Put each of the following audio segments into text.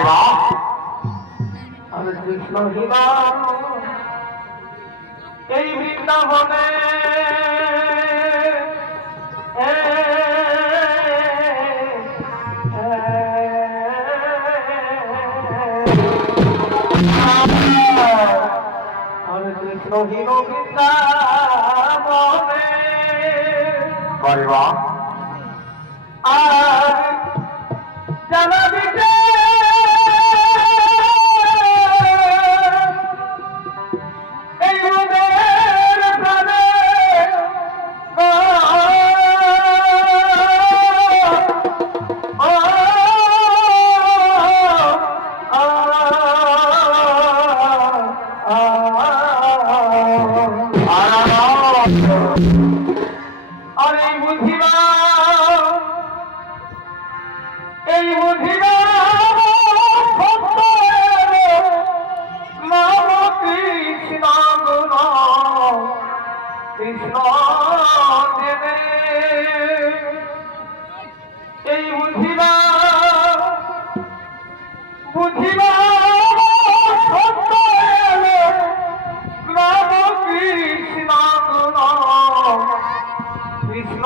মা আমি এই বৃন্দাবনে কৃষ্ণ হিম বৃন্দাবনে মা কৃষ্ণ দেবে এই বুঝিবা বুঝিবা কৃষ্ণ কৃষ্ণ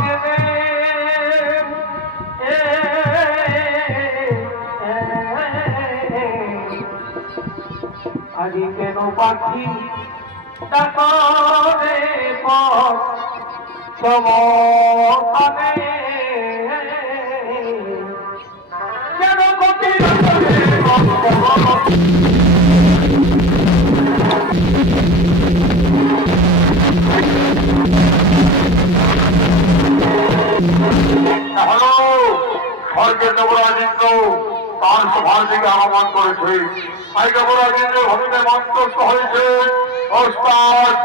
দেবে আজি কেন পাখি ডাকরে পমে কেন গতি হ্যালো স্বর্গের নবরাজিন্দ তার সভার দিকে আহ্বান করেছে। তাই নবরাজিন্দ্র ভূমিতে মন্তস্থ হয়েছে। ওস্তাদ কার্তিক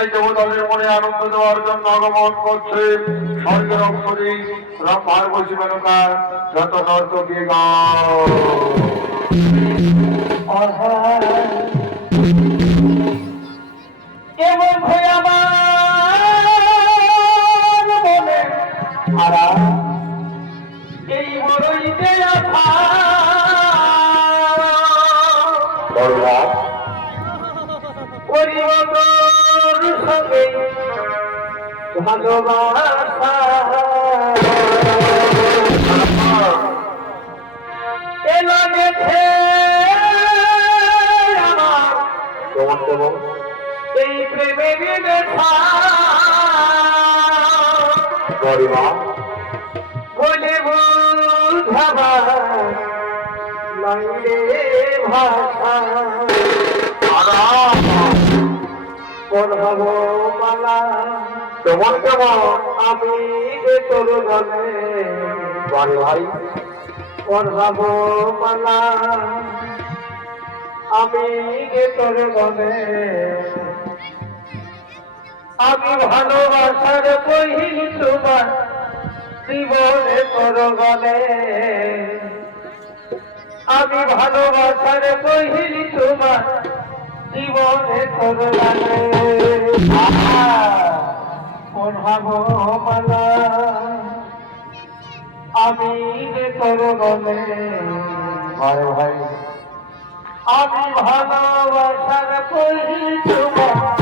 তাই দেবতাদের মনে আনন্দ দেওয়ার জন্য আগমন করছে। স্বর্গের অক্ষরে ব্রহ্মার বসি মেনকার যত নর্ত গাও এমন ভালোবাসা। এলো গেছে আমার। এই প্রেমের দেখা বলে বুঝাবা লাইলে ভাষা। পড়াবো মালা। কেমন কেমন? আমি যে তোর গলে বাড়ি ভাই পড়াবো মালা, আমি যে তোর গলে আমি ভালোবাসার বহি তোমার জীবনে তোর গলে আমি ভালোবাসার বহিল তোমার জীবনে তোর গলে পড়াবো মালা? আমি যে তোর গলে। ভাই ভাই আমি ভালোবাসার বহিল তোমার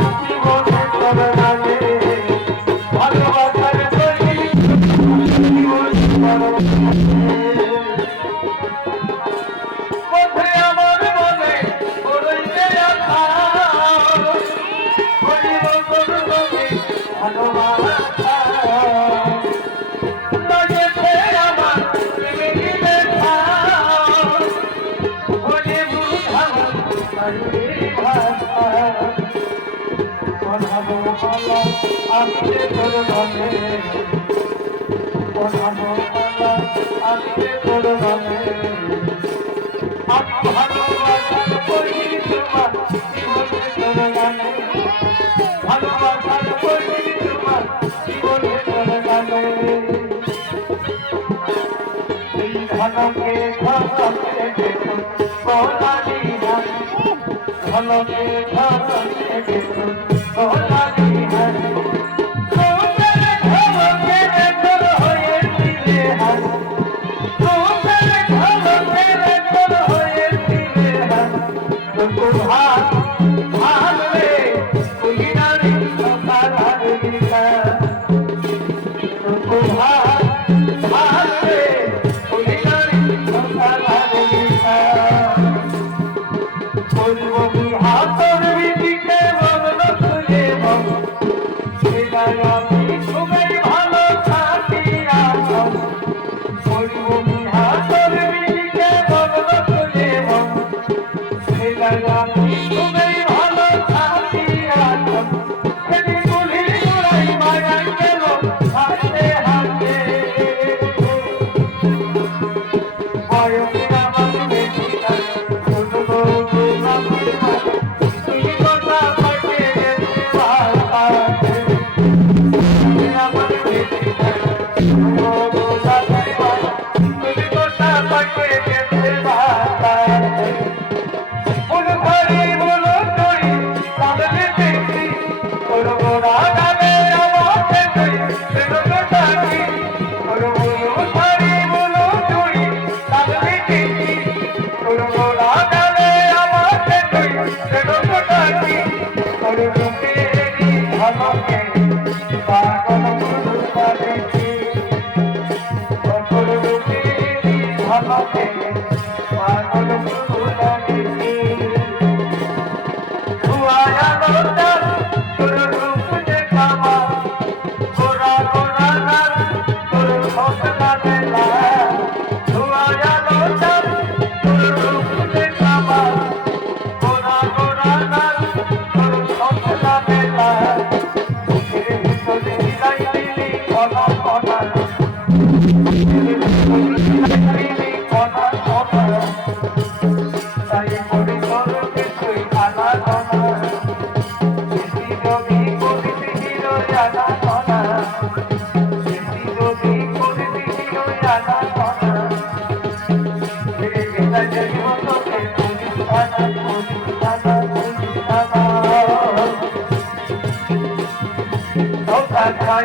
তোর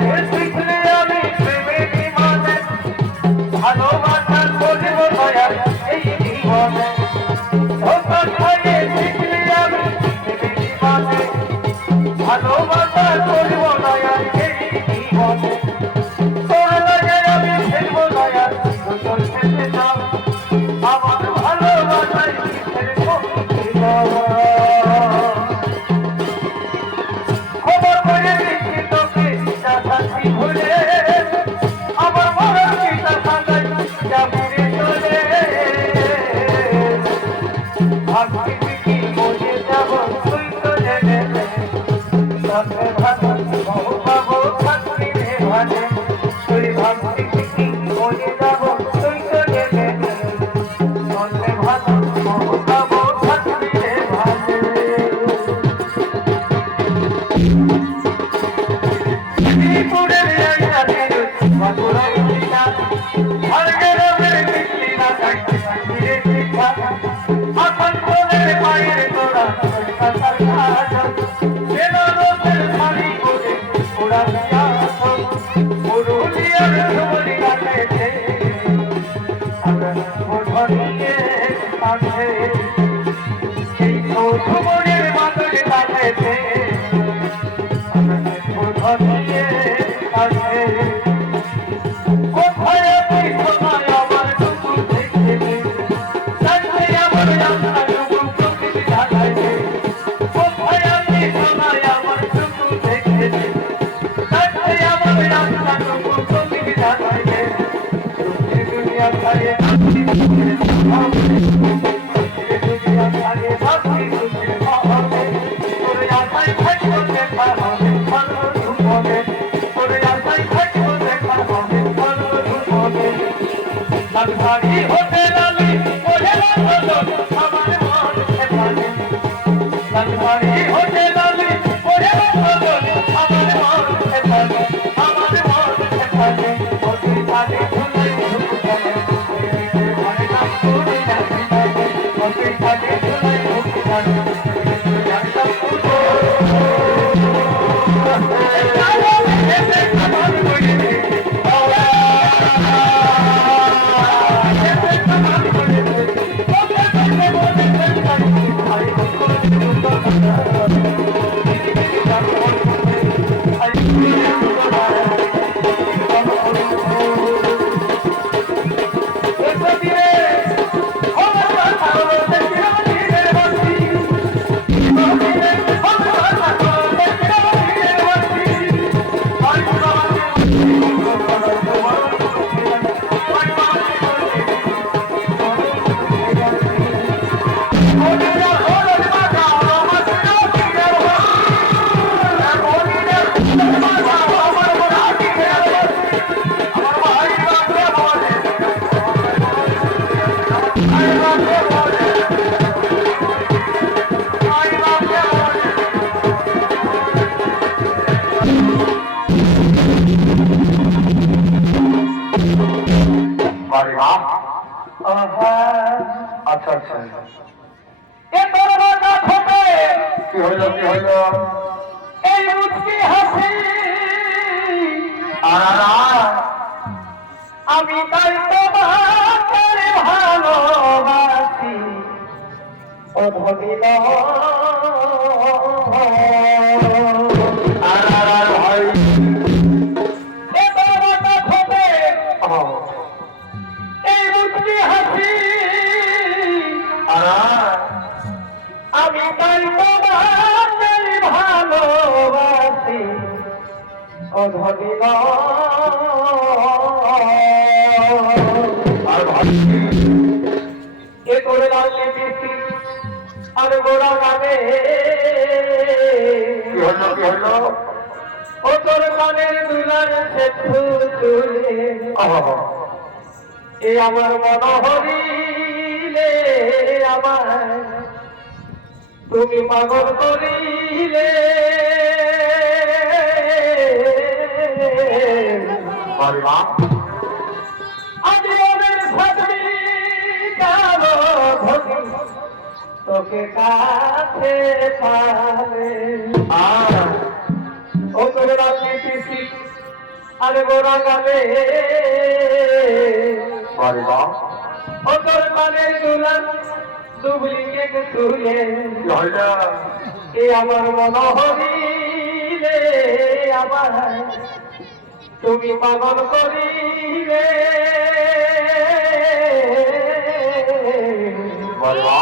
Yes. গেছে ফুল তুলে এ আমার। মনোহরিলে আমার তুমি পাগল করিলে। তোকে কাছে পালে আর ও তোর রাজনীতি আর গোড়া গালে। ও তোর মানে দুলান ডুপ্লিকেট তুলে। এ আমার মনোহরিলে আমার তুমি পাগল করিলে। বলবা